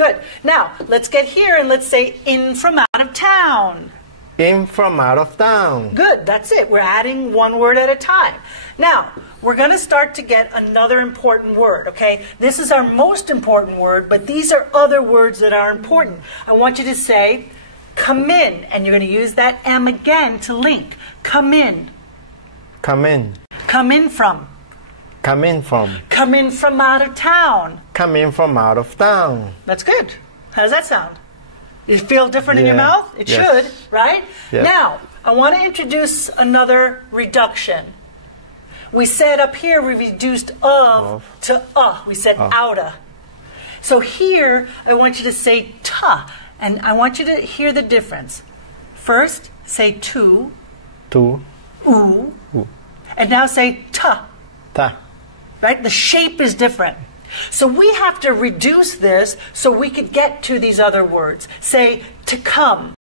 Good. Now, let's get here and let's say in from out of town. In from out of town. Good. That's it. We're adding one word at a time. Now, we're going to start to get another important word, okay? This is our most important word, but these are other words that are important. I want you to say, come in, and you're going to use that M again to link. Come in. Come in. Come in from. Come in from. Come in from out of town. Come in from out of town. That's good. How does that sound? Does it feel different in your mouth? It should, right? Yes. Now, I want to introduce another reduction. We said up here we reduced of to we said outa. So here I want you to say ta, and I want you to hear the difference. First, say to, oo, and now say ta. Ta. Right? The shape is different. So we have to reduce this so we could get to these other words. Say to come.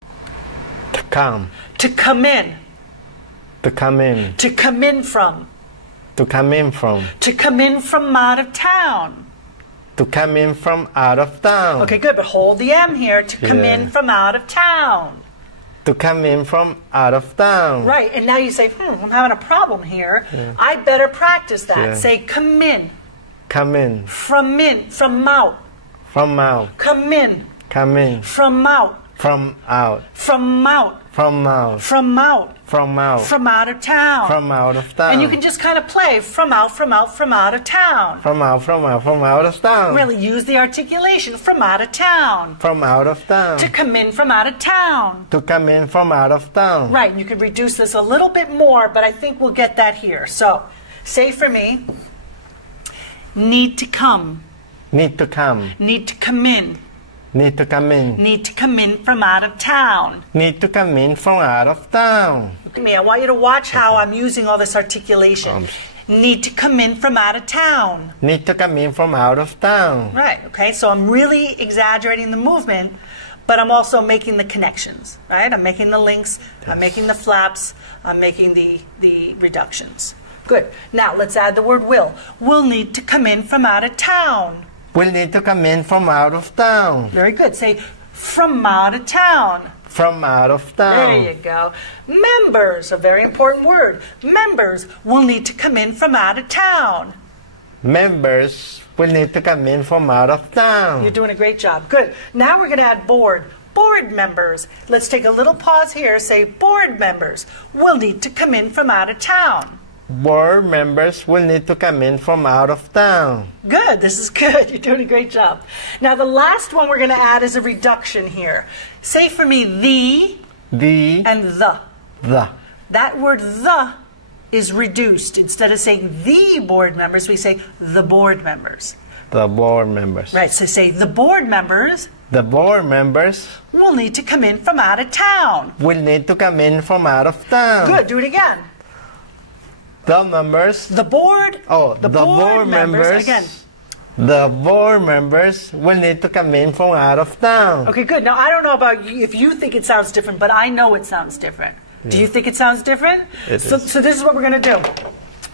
To come. To come in. To come in. To come in from. To come in from. To come in from out of town. To come in from out of town. Okay, good, but hold the M here. To come in from out of town. To come in from out of town. Right, and now you say, I'm having a problem here. I better practice that. Say come in. Come in. From out. From out. Come in. Come in. From out. From out. From out. From out. From out. From out. From out of town. From out of town. And you can just kind of play from out of town. From out of town. Really use the articulation from out of town. From out of town. To come in from out of town. To come in from out of town. Right, and you could reduce this a little bit more, but I think we'll get that here. So, say for me, need to come. Need to come. Need to come in. Need to come in. Need to come in from out of town. Need to come in from out of town. Look at me. I want you to watch how I'm using all this articulation. Need to come in from out of town. Need to come in from out of town. Right, okay. So I'm really exaggerating the movement, but I'm also making the connections, right? I'm making the links, I'm making the flaps, I'm making the reductions. Good. Now let's add the word will. Will need to come in from out of town. Will need to come in from out of town. Very good. Say from out of town. From out of town. There you go. Members, a very important word. Members will need to come in from out of town. Members will need to come in from out of town. You're doing a great job. Good. Now we're going to add board. Board members. Let's take a little pause here. Say board members will need to come in from out of town. Board members will need to come in from out of town. Good. This is good. You're doing a great job. Now the last one we're going to add is a reduction here. Say for me the and the. The. That word the is reduced. Instead of saying the board members, we say the board members. The board members. Right. So say the board members. The board members will need to come in from out of town. Will need to come in from out of town. Good. Do it again. The members. The board. The board members. Again. The board members will need to come in from out of town. Okay, good. Now, I don't know about you, if you think it sounds different, but I know it sounds different. Yeah. Do you think it sounds different? So this is what we're going to do.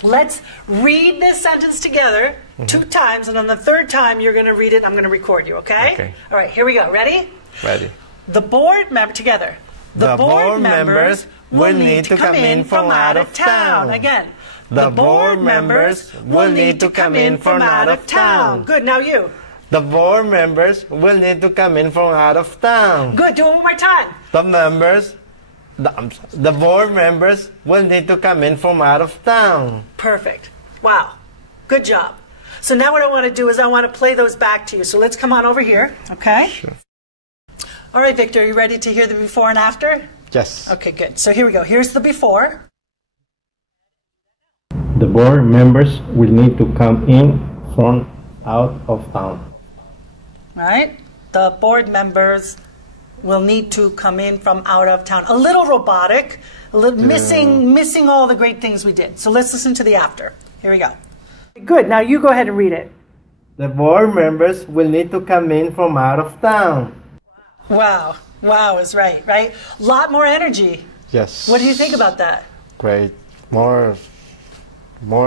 Let's read this sentence together 2 times, and on the 3rd time, you're going to read it, and I'm going to record you, okay? Okay. All right, here we go. Ready? Ready. The board member, together. The board members will need to come in from out of town. Again. The board members will need to come in from out of town. Good, now you. The board members will need to come in from out of town. Good, do it one more time. The board members will need to come in from out of town. Perfect. Wow. Good job. So now what I want to do is I want to play those back to you. So let's come on over here, okay? Sure. All right, Victor, are you ready to hear the before and after? Yes. Okay, good. So here we go. Here's the before. The board members will need to come in from out of town. Right? The board members will need to come in from out of town. A little robotic, a little missing all the great things we did. So let's listen to the after. Here we go. Good. Now you go ahead and read it. The board members will need to come in from out of town. Wow. Wow is right, right? A lot more energy. Yes. What do you think about that? Great. More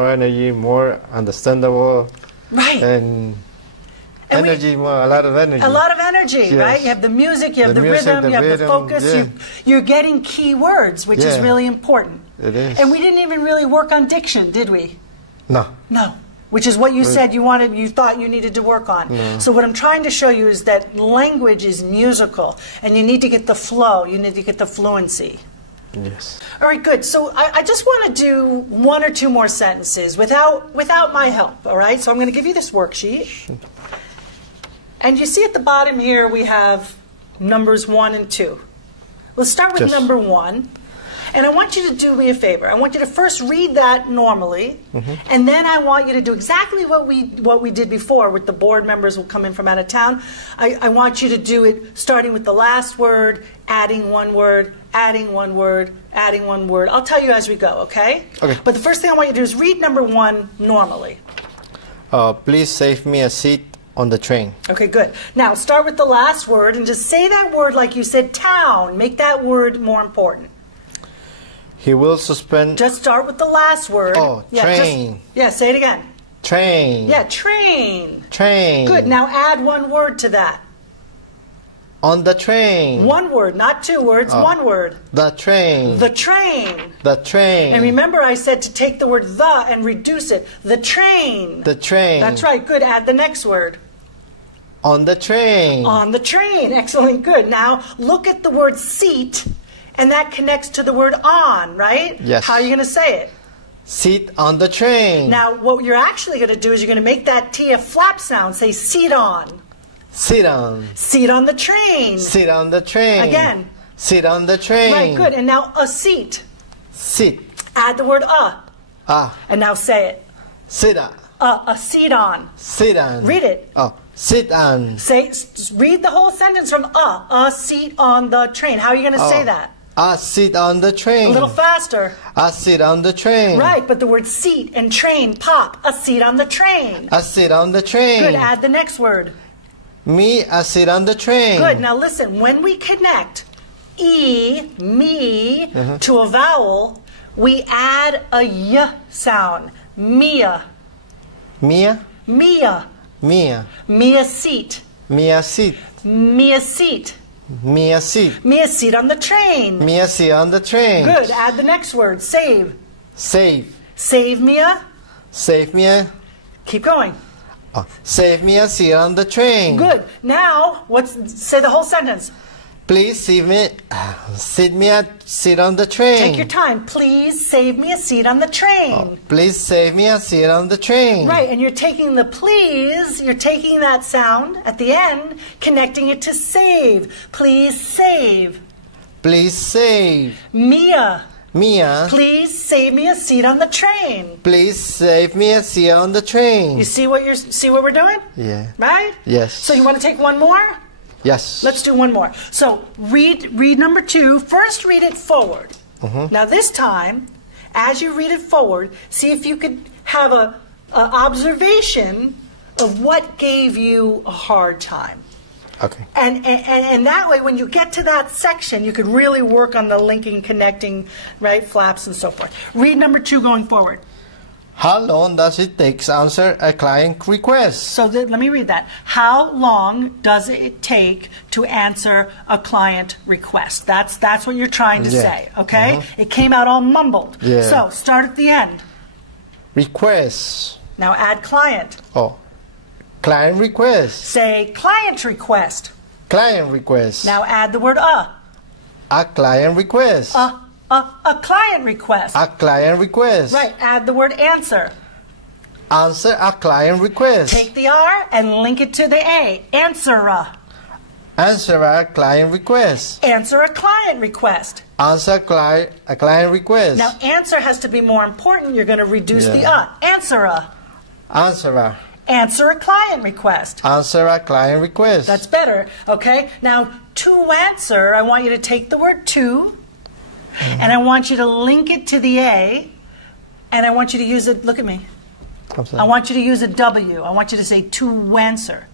energy, more understandable. Right. And energy, a lot of energy. A lot of energy. energy, right? You have the music, you have the rhythm, you have the focus. Yeah. You're getting key words, which is really important. It is. And we didn't even really work on diction, did we? No. No. Which is what you said you thought you needed to work on. No. So what I'm trying to show you is that language is musical, and you need to get the flow, you need to get the fluency. Yes. All right, good. So I just want to do one or two more sentences without my help, all right? So I'm going to give you this worksheet. And you see at the bottom here we have numbers 1 and 2. Let's start with number 1. And I want you to do me a favor. I want you to first read that normally, and then I want you to do exactly what we did before with the board members will come in from out of town. I want you to do it starting with the last word, adding one word, adding one word, adding one word. I'll tell you as we go, okay? Okay. But the first thing I want you to do is read number 1 normally. Please save me a seat on the train. Okay, good. Now start with the last word and just say that word like you said town. Make that word more important. He will suspend... Just start with the last word. Oh, train. Say it again. Train. Yeah, train. Train. Good. Now add one word to that. On the train. One word, not 2 words, one word. The train. The train. The train. And remember I said to take the word the and reduce it. The train. The train. That's right. Good. Add the next word. On the train. On the train. Excellent. Good. Now look at the word seat, and that connects to the word on, right? Yes. How are you going to say it? Seat on the train. Now what you're actually going to do is you're going to make that T a flap sound. Say seat on. Sit on. Seat on the train. Sit on the train. Again. Sit on the train. Right, good. And now a seat. Sit. Add the word a. And now say it. Sit on. A seat on. Sit on. Read it. Oh, sit on. Read the whole sentence from a seat on the train. How are you going to say that? I sit on the train. A little faster. I sit on the train. Right, but the word seat and train pop. A seat on the train. I sit on the train. Good, add the next word. Me, I sit on the train. Good, now listen, when we connect me, to a vowel, we add a y sound. Mia. Mia? Mia. Mia. Mia seat. Mia seat. Mia seat. Mia seat. Mia seat on the train. Mia seat on the train. Good. Add the next word. Save. Save. Save Mia. Save Mia. Keep going. Oh, save me a seat on the train. Good. Now, say the whole sentence. Please save me, sit me a seat on the train. Take your time. Please save me a seat on the train. Oh, please save me a seat on the train. Right, and you're taking the please, you're taking that sound at the end, connecting it to save. Please save. Please save. Mia. Mia. Please save me a seat on the train. Please save me a seat on the train. You see what we're doing? Yeah. Right? Yes. So you want to take one more? Yes. Let's do one more. So read number 2. First read it forward. Now this time, as you read it forward, see if you could have a observation of what gave you a hard time. Okay. And that way, when you get to that section, you could really work on the linking, connecting, right, flaps and so forth. Read number 2 going forward. How long does it take to answer a client request? So let me read that. How long does it take to answer a client request? That's what you're trying to say, okay? It came out all mumbled. Yeah. So start at the end. Request. Now add client. Oh. Client request. Say client request. Client request. Now add the word a. A client request. A client request. A client request. Right. Add the word answer. Answer a client request. Take the R and link it to the A. Answer a. Answer a client request. Answer a client request. Answer a client request. Now answer has to be more important. You're going to reduce the a. Answer a. Answer a. Answer a client request. Answer a client request. That's better. Okay. Now to answer, I want you to take the word to, and I want you to link it to the A, and I want you to use it. Look at me. I want you to use a W. I want you to say to answer.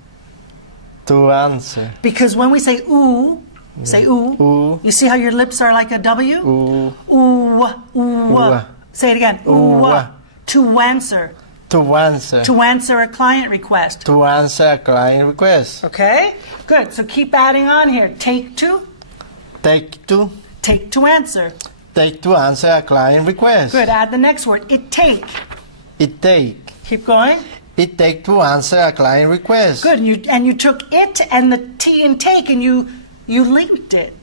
To answer. Because when we say ooh, say ooh. Ooh. You see how your lips are like a W? Ooh. Ooh. Ooh. Say it again. Ooh. To answer. To answer. To answer a client request. To answer a client request. Okay? Good. So keep adding on here. Take to. Take to. Take to answer. Take to answer a client request. Good. Add the next word. It take. It take. Keep going. It take to answer a client request. Good. And you took it and the T in take and you linked it.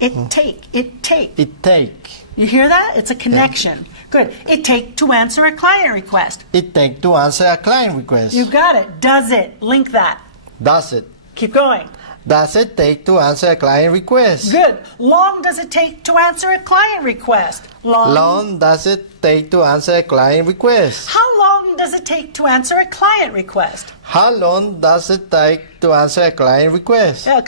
It take. It take. It take. You hear that? It's a connection. Good. It take to answer a client request. It take to answer a client request. You got it. Does it. Link that. Does it. Keep going. Does it take to answer a client request? Good. Long does it take to answer a client request? Long does it take to answer a client request? How long does it take to answer a client request? How long does it take to answer a client request? Client